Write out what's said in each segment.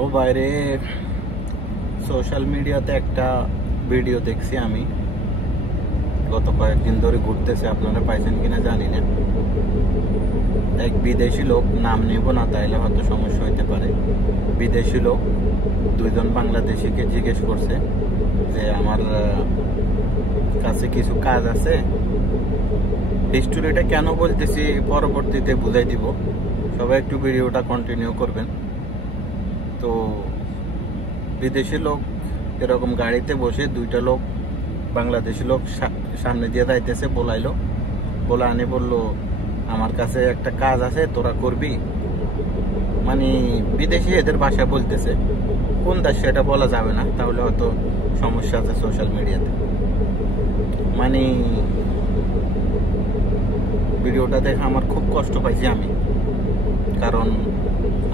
ও বাইরে সোশ্যাল মিডিয়াতে একটা ভিডিও দেখছি আমি গত কয়েকদিন ধরে ঘুরতেছে, আপনারা পাইছেন কিনা জানি না। এক বিদেশি লোক, নাম নেব না তাইলে হয়তো সমস্যা হইতে পারে। বিদেশি লোক দুইজন বাংলাদেশিকে জিজ্ঞেস করছে যে আমার কাছে কিছু কাজ আছে। হিস্টোরিটা কেন বলতেছি পরবর্তীতে বুঝাই দিব, সবাই একটু ভিডিওটা কন্টিনিউ করবেন। তো বিদেশি লোক এরকম গাড়িতে বসে দুইটা লোক বাংলাদেশি লোক সামনে দিয়ে যাইতেছে, বলা আনি বললো আমার কাছে একটা কাজ আছে, তোরা করবি। মানে বিদেশি এদের ভাষা বলতেছে, কোন দেশ সেটা বলা যাবে না, তাহলে হয়তো সমস্যা আছে সোশ্যাল মিডিয়াতে। মানে ভিডিওটা দেখে আমার খুব কষ্ট পাইছি আমি, কারণ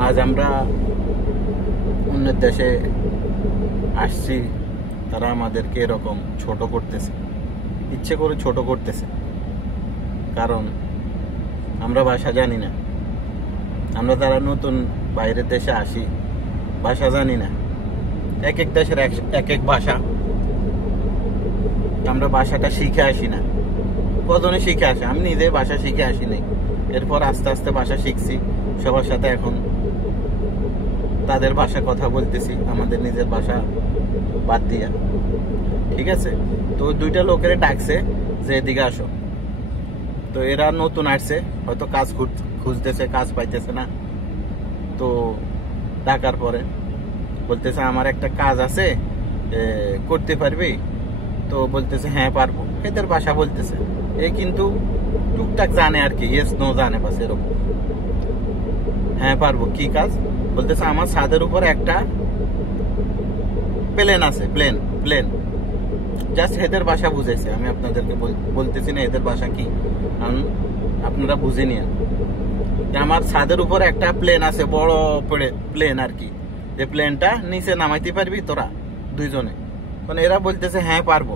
আজ আমরা অন্যের দেশে আসছি, তারা আমাদেরকে এরকম ছোট করতেছে, ইচ্ছে করে ছোট করতেছে, কারণ আমরা ভাষা জানি না। আমরা যারা নতুন বাইরের দেশে আসি, ভাষা জানি না, এক এক দেশের এক এক ভাষা, আমরা ভাষাটা শিখে আসি না। কজনে শিখে আসে, আমি নিজে ভাষা শিখে আসি নাই, এরপর আস্তে আস্তে ভাষা শিখছি সবার সাথে, এখন তাদের ভাষা কথা বলতেছি আমাদের নিজের ভাষা বাদ দিয়া। ঠিক আছে, তো দুইটা লোকের ডাকছে যে এদিকে আসো। তো এরা নতুন আসছে, হয়তো কাজ খুঁজতেছে, কাজ পাইতেছে না। তো ডাকার পরে বলতেছে আমার একটা কাজ আছে, করতে পারবি? তো বলতেছে হ্যাঁ পারবো। এদের ভাষা বলতেছে, এ কিন্তু টুকটাক জানে আর কি, ইয়েস নো জানে, বাস এরকম। হ্যাঁ পারবো, কি কাজ? বলতেছে আমার ছাদের উপর একটা প্লেন আছে, প্লেন। জাস্ট এদের ভাষা বুঝাইছে, আমি আপনাদেরকে বলতেছি না এদের ভাষা কি, আপনারা বুঝে নিন। আমার ছাদের উপর একটা প্লেন আছে, বড় প্লেন আর কি, যে প্লেনটা নিচে নামাইতে পারবি তোরা দুইজনে? মানে এরা বলতেছে হ্যাঁ পারবো।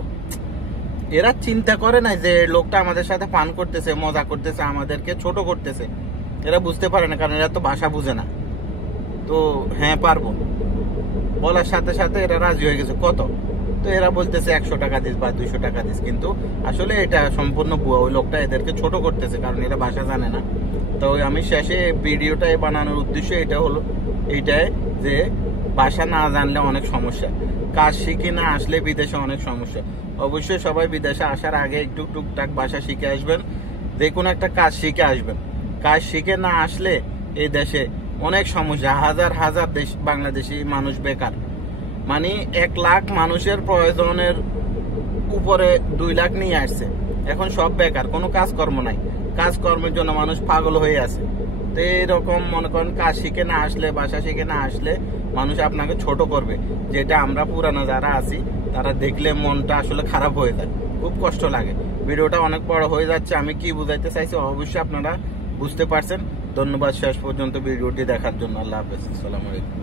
এরা চিন্তা করে না যে লোকটা আমাদের সাথে পান করতেছে, মজা করতেছে, আমাদেরকে ছোট করতেছে। এরা বুঝতে পারে না, কারণ এরা তো ভাষা বুঝে না। তো হ্যাঁ পারবো বলার সাথে সাথে এরা রাজি হয়ে গেছে। কত? তো এরা বলতেছে 100 টাকা দিস বা 200 টাকা দিস, কিন্তু আসলে এটা সম্পূর্ণ ভুয়া। ওই লোকটা এদেরকে ছোট করতেছে, কারণ এরা ভাষা জানে না। তো আমি শেষে ভিডিওটা বানানোর উদ্দেশ্য এটা হলো এইটাই যে ভাষা না জানলে অনেক সমস্যা, কাজ শিখে না আসলে বিদেশে অনেক সমস্যা। অবশ্যই সবাই বিদেশে আসার আগে একটু টুকটাক ভাষা শিখে আসবেন, যে কোনো একটা কাজ শিখে আসবেন। কাজ শিখে না আসলে এই দেশে অনেক সমস্যা, হাজার হাজার বাংলাদেশি মানুষ বেকার। মানে 1 লাখ মানুষের প্রয়োজনের উপরে 2 লাখ নিয়ে আসছে, এখন সব বেকার, কোনো কাজকর্ম নাই। কাজকর্মের জন্য মানুষ পাগল হয়ে আছে। তো এইরকম মনে করেন কাজ শিখে না আসলে, ভাষা শিখে না আসলে মানুষ আপনাকে ছোট করবে, যেটা আমরা পুরানো যারা আছি তারা দেখলে মনটা আসলে খারাপ হয়ে যায়, খুব কষ্ট লাগে। ভিডিওটা অনেক বড় হয়ে যাচ্ছে, আমি কি বুঝাইতে চাইছি অবশ্যই আপনারা বুঝতে পারছেন। ধন্যবাদ শেষ পর্যন্ত ভিডিওটি দেখার জন্য। আল্লাহ হাফেজ, আসসালামু আলাইকুম।